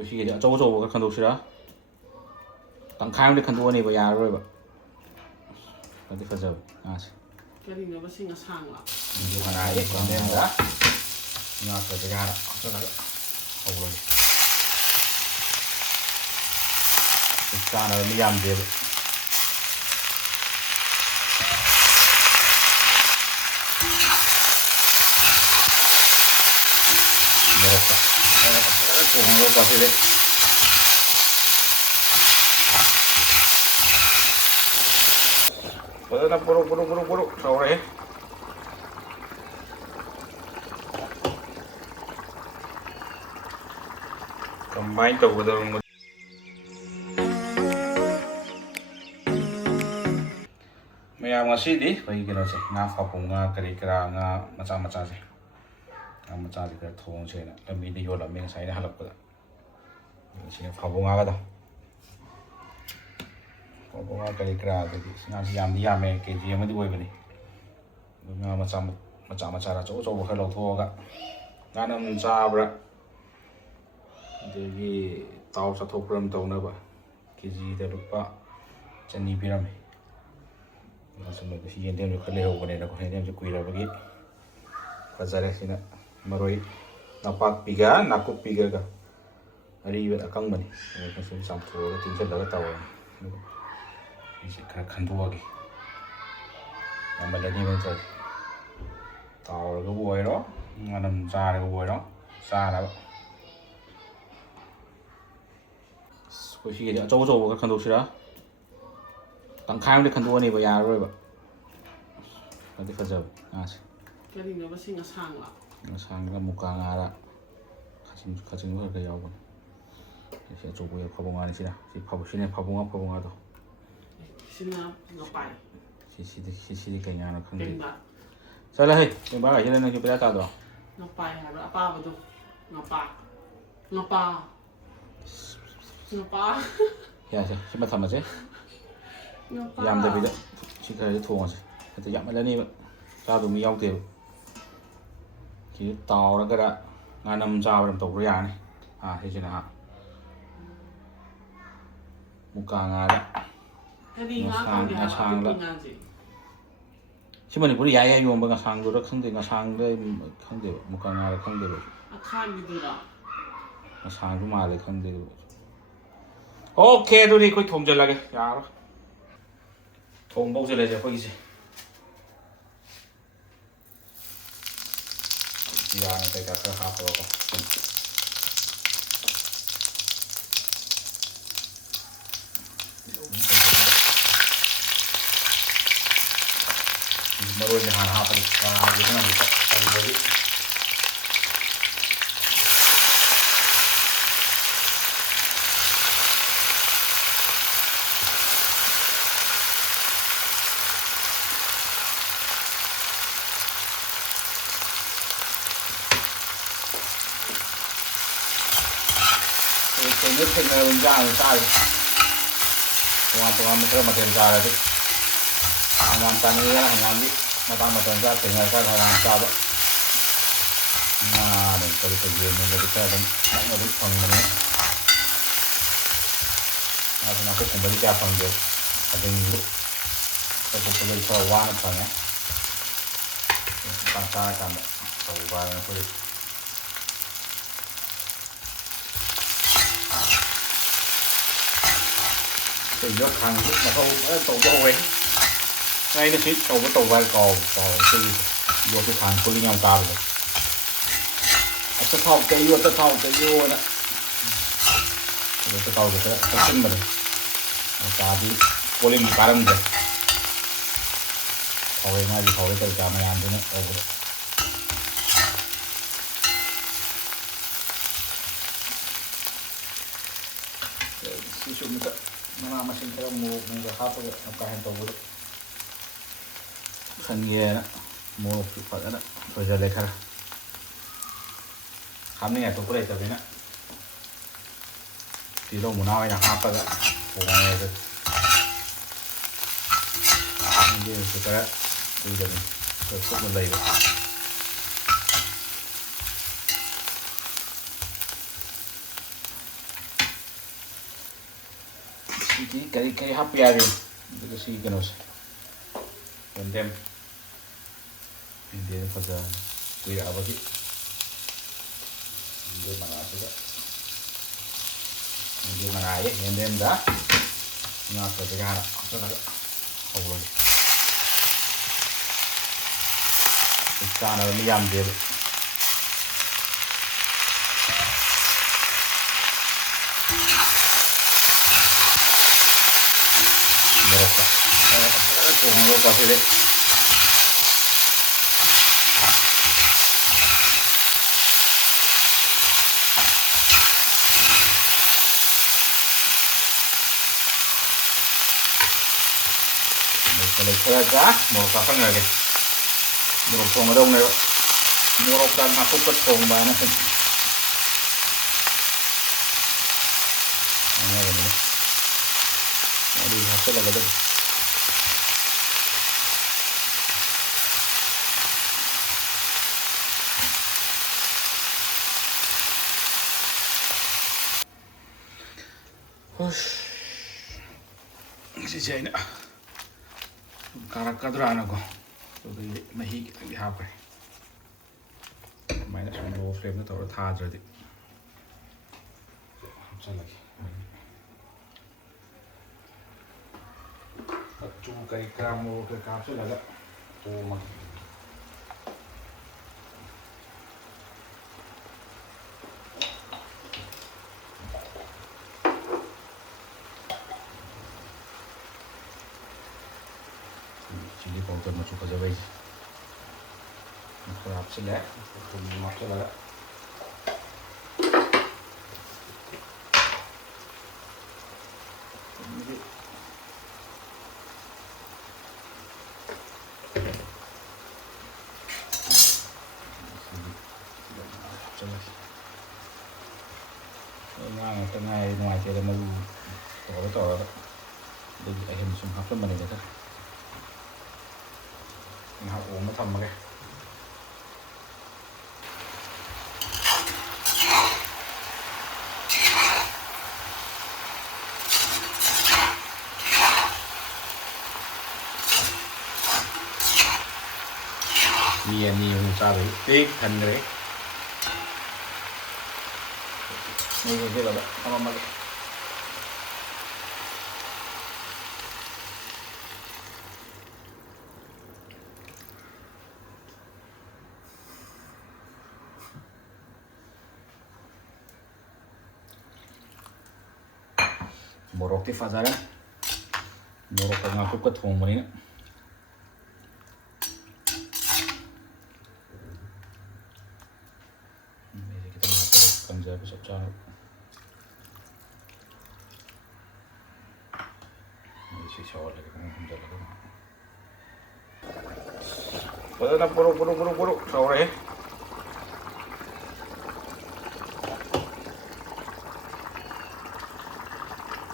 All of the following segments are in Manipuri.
ꯁꯤꯒꯤꯗꯤ ꯑꯆꯧ ꯑꯆꯧꯕꯒ ꯈꯟꯗꯣꯛꯁꯤꯔꯥ ꯇꯪꯈꯥꯏ ꯑꯃꯗꯤ ꯈꯟꯗꯣꯛꯑꯅꯦꯕ ꯌꯥꯔꯔꯣꯏꯕ ꯐꯗꯤ ꯐꯖꯕ ꯉꯥꯁꯦ ꯀꯔꯤꯅꯣ ꯃꯁꯤꯡ ꯑꯁꯥꯡꯂ ꯉꯥꯏꯌꯦ ꯀꯣꯟꯗꯦꯟꯗ ꯉꯥ ꯈꯔꯗꯤ ꯍꯥꯟꯅ ꯍꯥꯞꯆꯤꯜꯂꯒ ꯍꯧꯔꯒꯦ ꯆꯥꯅꯕ ꯃꯤ ꯌꯥꯝꯗꯦꯕ ꯃꯣꯔꯣꯛꯀ ꯐꯖꯅ ꯊꯣꯡꯉꯒ ꯀꯣꯁꯤꯗꯤ fazenda puru sore combine tawgdor mayam ngasidi pai kino se nga phapum nga kari kara nga macha se nga macha di kara thong se na lambi di yola meng sai na halak pada se phapum nga da phapum nga kari kara de nga si yam di yame kg amadi oi bani nga macha ra cho cho kha lo tho ga nga nam cha bra de tau sa thok pram tau na ba kg da lupa chani piram Masuk ke sini dia juga leh orang ni, aku ni dia kuih lagi. Fajar sini maroi napak piga, nakuk piga ka. Hari ini akang mana? Masuk sampo, tinggal dah tahu. Ini kandu lagi. Nama lagi macam tahu lagi buai lo, mana cara lagi buai lo, cara. Kuih dia jauh kan kandu sih tangkai udah kanduan nih bayar loh, nanti fajar ngas. Kali nggak masih ngasang lah. Ngasang kan muka ngara, kacing gua kayak apa? Si coba ya pabungan sih lah, si pabungan tuh. Sini ngapain? Si kayaknya anak kan. Tembak. Salah hei, tembak aja nanti kita tahu. Ngapain? Apa tuh? Ngapa? Ya sih, cuma sama sih. Yam dah beda, sih kerja tuang sih. Kata yam mana ni, saya tu miyau tu. Kita tahu lah kera, nganam jauh dalam tahu rian ni. Ini cina muka ngada. Ngasang lah. Cuma ni pun ya yung bang ngasang tu, orang ngasang tu, muka ngada khang tu. Akan gitu lah. Ngasang tu malah khang tu. Okay, tu ni kau thom jalan ke, ya. Thong bao giờ này sẽ quay gì? Giờ này phải cả cái hộp rồi. Mà rồi nhà hàng hộp đi, và những cái này sẽ phải đi. Nước thịt này mình ra rồi sao? Tuan kita makan cara tu. Angan tani lah, angan ni. Makan cara tengah cara angan cara. Nah, ni kalau kerja ni kita dan nak nak pang ni. Aku kembali ke pang dia. Ada ni. Aku kembali ke wan pang ya. Pang cara kan. Tahu barang apa. Thì nó thằng mà không tàu vô ấy ngay nó chỉ tàu tàu vai cầu thì vô cái thằng của nhau ta rồi cái thau cái vô nè cái tàu cái chân mà ta đi cô lên một cái rồi thầu này ngay thầu cái tàu mày ăn thế này sử dụng cái mana masih kita mau apa ya nakahin tahu dulu kan dia mau cepat ada kerja lekar kami ni tu boleh tapi nak tidak mau nawa yang apa tak pokoknya itu ini sekarang sudah ni cukup mulai dah ini kari hap ya rin itu si kenos yendem yendem pada kuya apa sih yendem mana aja yendem mana ya yendem dah nggak kerja apa lagi oh ikan ada miyam dia mereka tunggu kasih deh kalau saya dah mau kapan lagi mau pong dong nih mau kan aku ketong mana sih ini ada nih ada hasil lagi deh si China karakadra na ko so the mahi ki hapre mai na low flame na to tha jadi chala ki chu kai kramo ke kap se laga to ma chili powder mà chụp ra đây mình sẽ lẽ cùng ngọt cho là cái này ngoài kia là mình tỏ đây cái hình xung hấp cho mình này thôi học uống nó thầm mà kìa nhiều sao đấy tiếc thành đấy đây cái là bạn mà morok ti fazara morok ka ngaku ka thong mani na mere kita ngaku kam ja ko sab cha mere si chaw lagi kam ja lagi pada na puro chaw rahe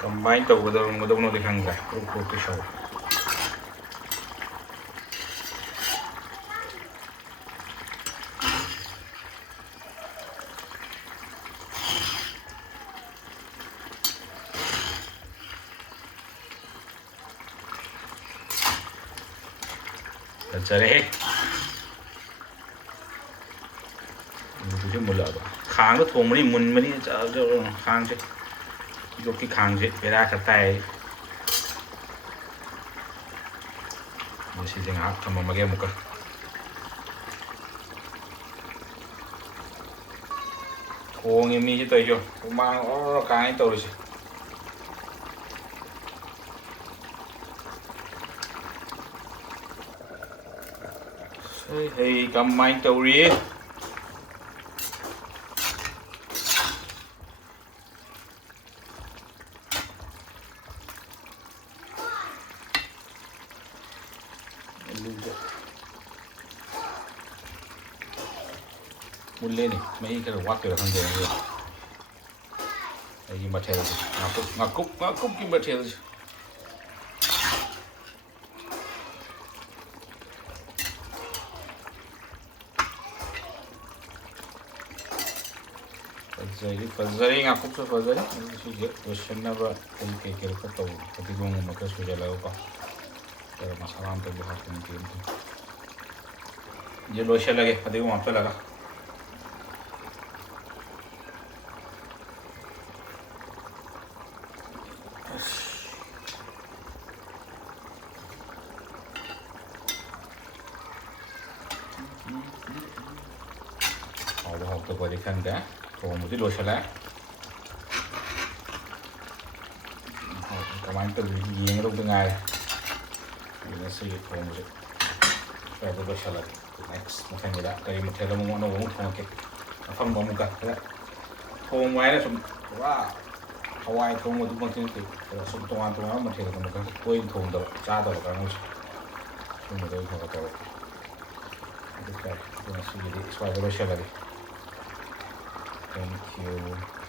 combine tawgadaw no dikhanga puro ke shaw chare मुझे मुला बा खांग तो थोमनी मुन मनी जो खांग से जो कि खांग से पेरा करता है मुझे जगह आप थम मगे मुका ओंगे मी जे तो जो मांग और काई तो से hey cầm máy tàu đi muốn lên này mấy cái đồ quát kiểu không thể được đây mà theo ngọc cúc kim mà theo ꯐꯖꯔꯤ ꯉꯥꯀꯨꯞꯁꯨ ꯐꯖꯔꯤ ꯁꯤꯁꯦ ꯂꯣꯏꯁꯤꯟꯅꯕ ꯑꯩ ꯀꯩꯀꯩ ꯈꯔ ꯇꯧ ꯐꯗꯤꯒꯣꯝꯒꯨꯝꯕ ꯈꯔ ꯁꯣꯏꯖꯜꯂꯒꯀꯣ ꯃꯁꯥꯂꯥ ꯑꯝꯇꯪꯗꯤ ꯍꯥꯞꯄꯅꯤ 이제 로션하게 가지고 앞에다가 아주 하고 거리 간데 도무지 로션해 가만히 또 이행으로 등하에 이거 쓰기 도무지 그래도 로션하게 next matangida kari matela mo ano mo thongke afang mo ka thong mai na sum wa hawai thong mo du bang tin ti sum tongan tongan matela mo ka koi thong da cha da ka mo sum mo doi thong ka ta this guy gonna see the swag of the thank you